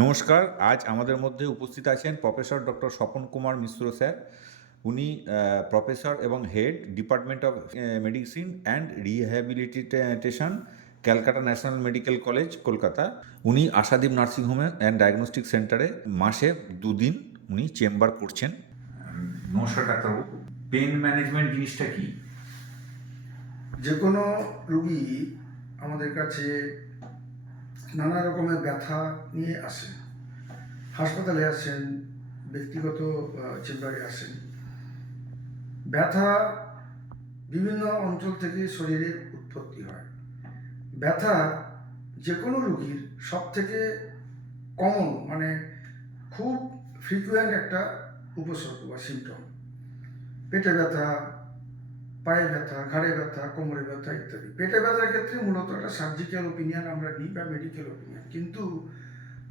নমস্কার। আজ আমাদের মধ্যে উপস্থিত আছেন প্রফেসর ডক্টর স্বপন কুমার মিশ্র স্যার। উনি প্রফেসর এবং head department of medicine and rehabilitation, Calcutta national medical college, Kolkata. উনি আশাদীপ নার্সিংহোমে অ্যান্ড ডায়াগনস্টিক সেন্টারে মাসে 2 দিন উনি চেম্বার করছেন। নমস্কার ডাক্তারবাবু। পেন ম্যানেজমেন্ট জিনিসটা কি? যে কোনো রুগী আমাদের কাছে নানা রকমের ব্যথা নিয়ে আসেন। হাসপাতালে আসেন, ব্যক্তিগত চেম্বারে আসেন। ব্যথা বিভিন্ন অঞ্চল থেকে শরীরের উৎপত্তি হয়। ব্যথা যে কোনো রুগীর সব থেকে কমন খুব ফ্রিকুয়েন্ট একটা উপসর্গ বা সিমটম। পেটে ব্যথা, পায়ে ব্যথা, ঘাড়ে ব্যথা, কোমরে ব্যথা ইত্যাদি। পেটে ব্যথার ক্ষেত্রে মূলত একটা সার্জিক্যাল ওপিনিয়ন আমরা নিই বা মেডিকেল ওপিনিয়ন, কিন্তু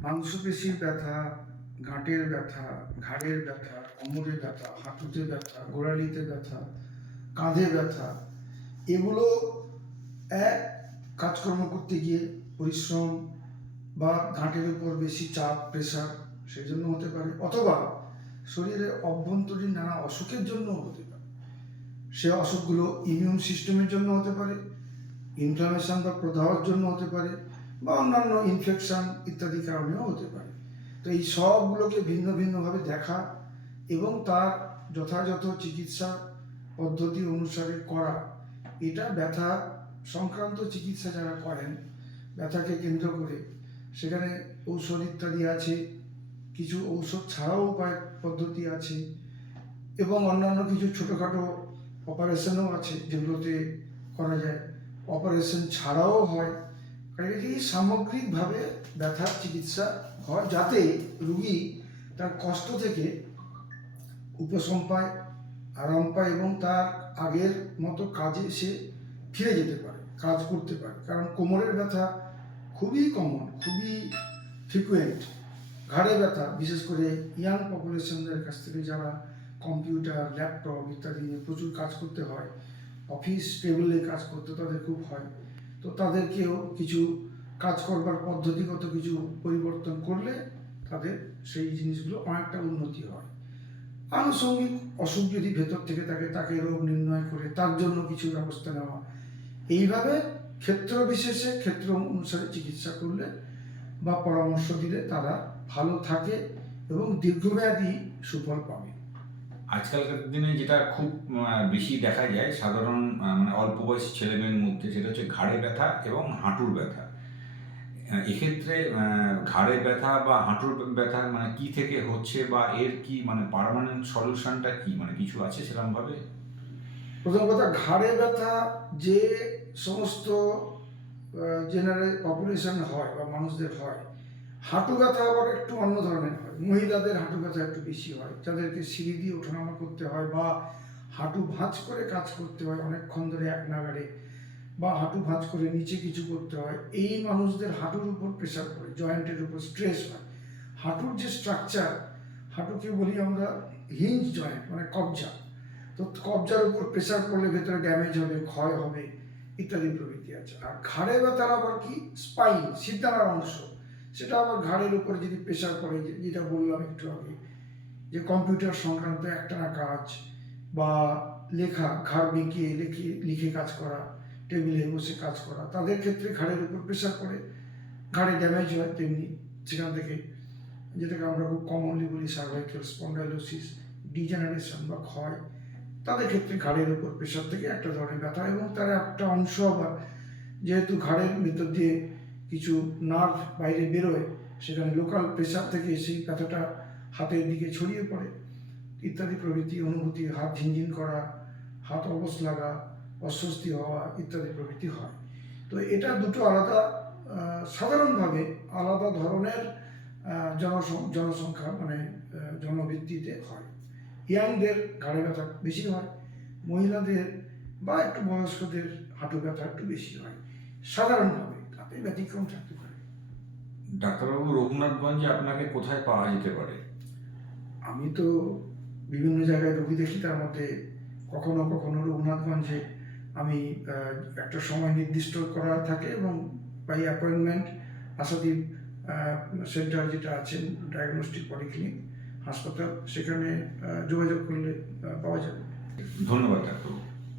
মাংসপেশির ব্যথা, গাঁটের ব্যথা, ঘাড়ের ব্যথা, কোমরে ব্যথা, হাঁটুতে ব্যথা, গোড়ালিতে ব্যথা, কাঁধে ব্যথা, এগুলো এক কাজকর্ম করতে গিয়ে পরিশ্রম বা ঘাটের উপর বেশি চাপ, প্রেশার, সেই জন্য হতে পারে, অথবা শরীরের অভ্যন্তরীণ নানা অসুখের জন্য হতে পারে। সে অসুখগুলো ইমিউন সিস্টেমের জন্য হতে পারে, ইনফ্লামেশন বা প্রদাহের জন্য হতে পারে, বা অন্যান্য ইনফেকশন ইত্যাদি কারণেও হতে পারে। তো এই সবগুলোকে ভিন্ন ভিন্নভাবে দেখা এবং তার যথাযথ চিকিৎসা পদ্ধতি অনুসারে করা, এটা ব্যথা সংক্রান্ত চিকিৎসা যারা করেন ব্যথাকে কেন্দ্র করে, সেখানে ঔষধ ইত্যাদি আছে, কিছু ঔষধ ছাড়াও উপায় পদ্ধতি আছে, এবং অন্যান্য কিছু ছোটোখাটো অপারেশনও আছে যেগুলোতে করা যায়, অপারেশন ছাড়াও হয়। এই সামগ্রিকভাবে ব্যথার চিকিৎসা হয় যাতে রুগী তার কষ্ট থেকে উপশম পায়, আরাম পায় এবং তার আগের মতো কাজে সে ফিরে যেতে পারে, কাজ করতে পারে। কারণ কোমরের ব্যথা খুবই কমন, খুবই ফ্রিকুয়েন্ট। ঘাড়ে ব্যথা বিশেষ করে ইয়াং পপুলেশনদের কাছ থেকে যারা কম্পিউটার, ল্যাপটপ ইত্যাদি নিয়ে প্রচুর কাজ করতে হয়, অফিস টেবিলে কাজ করতে তাদের খুব হয়, তো তাদেরকেও কিছু কাজ করবার পদ্ধতিগত কিছু পরিবর্তন করলে তাদের সেই জিনিসগুলো অনেকটা উন্নতি হয়। আনুষঙ্গিক অসুখ যদি ভেতর থেকে থাকে তাকে রোগ নির্ণয় করে তার জন্য কিছু ব্যবস্থা নেওয়া, এইভাবে ক্ষেত্র বিশেষে ক্ষেত্র অনুসারে চিকিৎসা করলে বা পরামর্শ দিলে তারা ভালো থাকে এবং দীর্ঘমেয়াদী সুফল পাবে। আজকালকার দিনে যেটা খুব বেশি দেখা যায় সাধারণ মানে অল্প বয়সী ছেলেমেয়ের মধ্যে, সেটা হচ্ছে ঘাড়ে ব্যথা এবং হাঁটুর ব্যথা। এক্ষেত্রে ঘাড়ে ব্যথা বা হাঁটুর ব্যথা মানে কি থেকে হচ্ছে, বা এর কি মানে পার্মানেন্ট সলিউশনটা কি, মানে কিছু আছে সেরকমভাবে? প্রথম কথা, ঘাড়ে ব্যথা যে সমস্ত জেনারেল পপুলেশন হয় বা মানুষদের হয়, হাঁটু ব্যথা আবার একটু অন্য ধরনের হয়। মহিলাদের হাঁটু ব্যথা একটু বেশি হয়, যাদেরকে সিঁড়ি দিয়ে ওঠানামা করতে হয় বা হাঁটু ভাঁজ করে কাজ করতে হয় অনেকক্ষণ ধরে এক নাগাড়ে, বা হাঁটু ভাঁজ করে নিচে কিছু করতে হয়। এই মানুষদের হাঁটুর উপর প্রেশার পড়ে, জয়েন্টের উপর স্ট্রেস হয়। হাঁটুর যে স্ট্রাকচার, হাঁটুকে বলি আমরা হিঞ্জ জয়েন্ট, কবজা। তো কবজার উপর প্রেশার পড়লে ভেতরে ড্যামেজ হবে, ক্ষয় হবে ইত্যাদি প্রভৃতি আছে। আর ঘাড়ে ব্যথার আবার কি, স্পাইন, সিদ্ধানার অংশ, সেটা আবার ঘাড়ের উপর যদি প্রেশার পড়ে, যেটা বললাম একটু আগে, যে কম্পিউটার সংক্রান্ত একটানা কাজ বা লেখা, ঘাড় বেঁকিয়ে লিখে কাজ করা, টেবিলে বসে কাজ করা, তাদের ক্ষেত্রে ঘাড়ের উপর প্রেশার পড়ে, ঘাড়ে ড্যামেজ হয়। তেমনি সেখান থেকে, যেটাকে আমরা খুব কমনলি বলি সার্ভাইকাল স্পন্ডাইলোসিস, ডিজেনারেশন বা ক্ষয়, তাদের ক্ষেত্রে ঘাড়ের উপর প্রেশার থেকে একটা ধরনের ব্যথা, এবং তার একটা অংশ আবার, যেহেতু ঘাড়ের ভিতর দিয়ে কিছু নার্ভ বাইরে বেরোয়, সেখানে লোকাল প্রেশার থেকে সেই ব্যথাটা হাতের দিকে ছড়িয়ে পড়ে ইত্যাদি প্রভৃতি অনুভূতি, হাত ঝিনঝিন করা, হাত অবশ লাগা, অস্বস্তি হওয়া ইত্যাদি প্রভৃতি হয়। তো এটা দুটো আলাদা, সাধারণভাবে আলাদা ধরনের জনসংখ্যা জনভিত্তিতে হয়। ইয়াংদের ঘাড়ে ব্যথা বেশি হয়, মহিলাদের বা একটু বয়স্কদের হাঁটু ব্যথা একটু বেশি হয় সাধারণভাবে, তাতে ব্যতিক্রম থাকতে পারে। ডাক্তারবাবু, রঘুনাথগঞ্জে আপনাকে কোথায় পাওয়া যেতে পারে? আমি তো বিভিন্ন জায়গায় রোগী দেখি, তার মধ্যে কখনো কখনো রঘুনাথগঞ্জে আমি একটা সময় নির্দিষ্ট করা থাকে এবং বাই অ্যাপয়েন্টমেন্ট আশাদীপ সেন্টার যেটা আছেন ডায়াগনস্টিক পলিক্লিনিক হাসপাতাল, সেখানে যোগাযোগ করলে পাওয়া যাবে। ধন্যবাদ ডাক্তার।